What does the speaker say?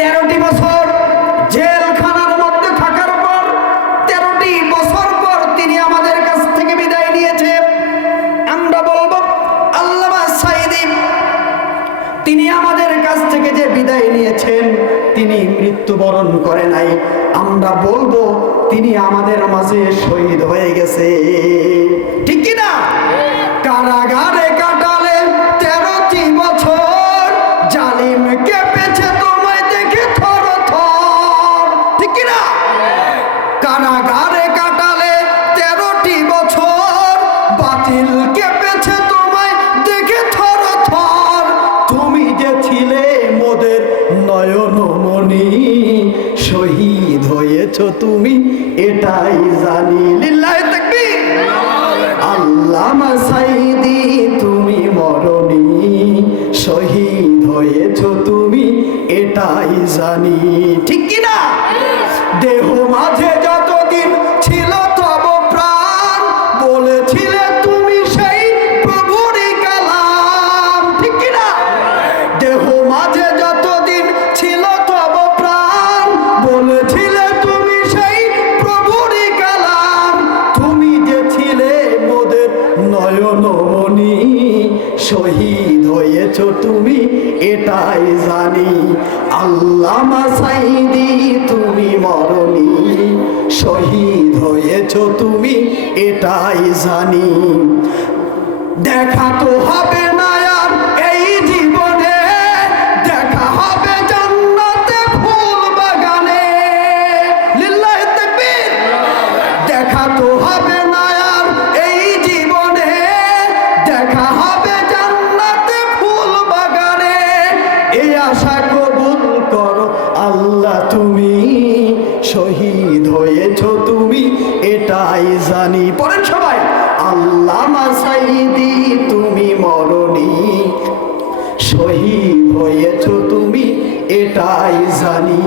13টি বছর জেলখানার মধ্যে থাকার পর 13টি বছর পর তিনি আমাদের কাছ থেকে বিদায় নিয়েছে। আমরা বলবো আল্লামা সাঈদী তিনি আমাদের কাছ থেকে যে বিদায় নিয়েছেন, তিনি মৃত্যুবরণ করে নাই। আমরা বলবো তিনি আমাদের মাঝে শহীদ হয়ে গেছে, ঠিক কি না? কারাগারে কাটালে 13টি বছর, জালিম কেঁপেছে তোমায় দেখে থর থর, ঠিক কি না? কারাগারে কাটালে 13টি বছর, বাতিল কেঁপেছে তোমায় দেখে থর থর। তুমি যে ছিলে মোদের নয়নমণি, শহীদ হয়েছ তুমি এটাই জানি। লিল্লাহি তাকবীর। আল্লামা সাঈদী তুমি মরণি, শহীদ হয়েছ তুমি এটাই জানি, ঠিক কি না? দেহ মাঝে যতদিন ছিল তব প্রাণ, বলেছিলে তুমি সেই প্রভুরই কালাম, ঠিক কি না? দেহ মাঝে যতদিন ছিল তব প্রাণ, বলেছিলে তুমি সেই প্রভুরই কালাম। তুমি যে ছিলে মোদের নয়নমণি, শহীদ হয়েছ তুমি এটাই জানি। আল্লামা সাঈদী তুমি মরণি, শহীদ হয়েছ তুমি এটাই জানি। দেখা তো হবে না আর এই জীবনে, দেখা হবে জান্নাতে ফুল বাগানে। লিল্লাহি তাকবীর। দেখা তো হবে না আর এই জীবনে, দেখা হবে জান্নাতে ফুল বাগানে। এই আশা কবুল করো আল্লাহ তুমি, শহীদ হয়েছ তুমি এটাই জানি। পড়েন সবাই। আল্লামা সাঈদী তুমি মরণি, শহীদ হয়েছ তুমি এটাই জানি।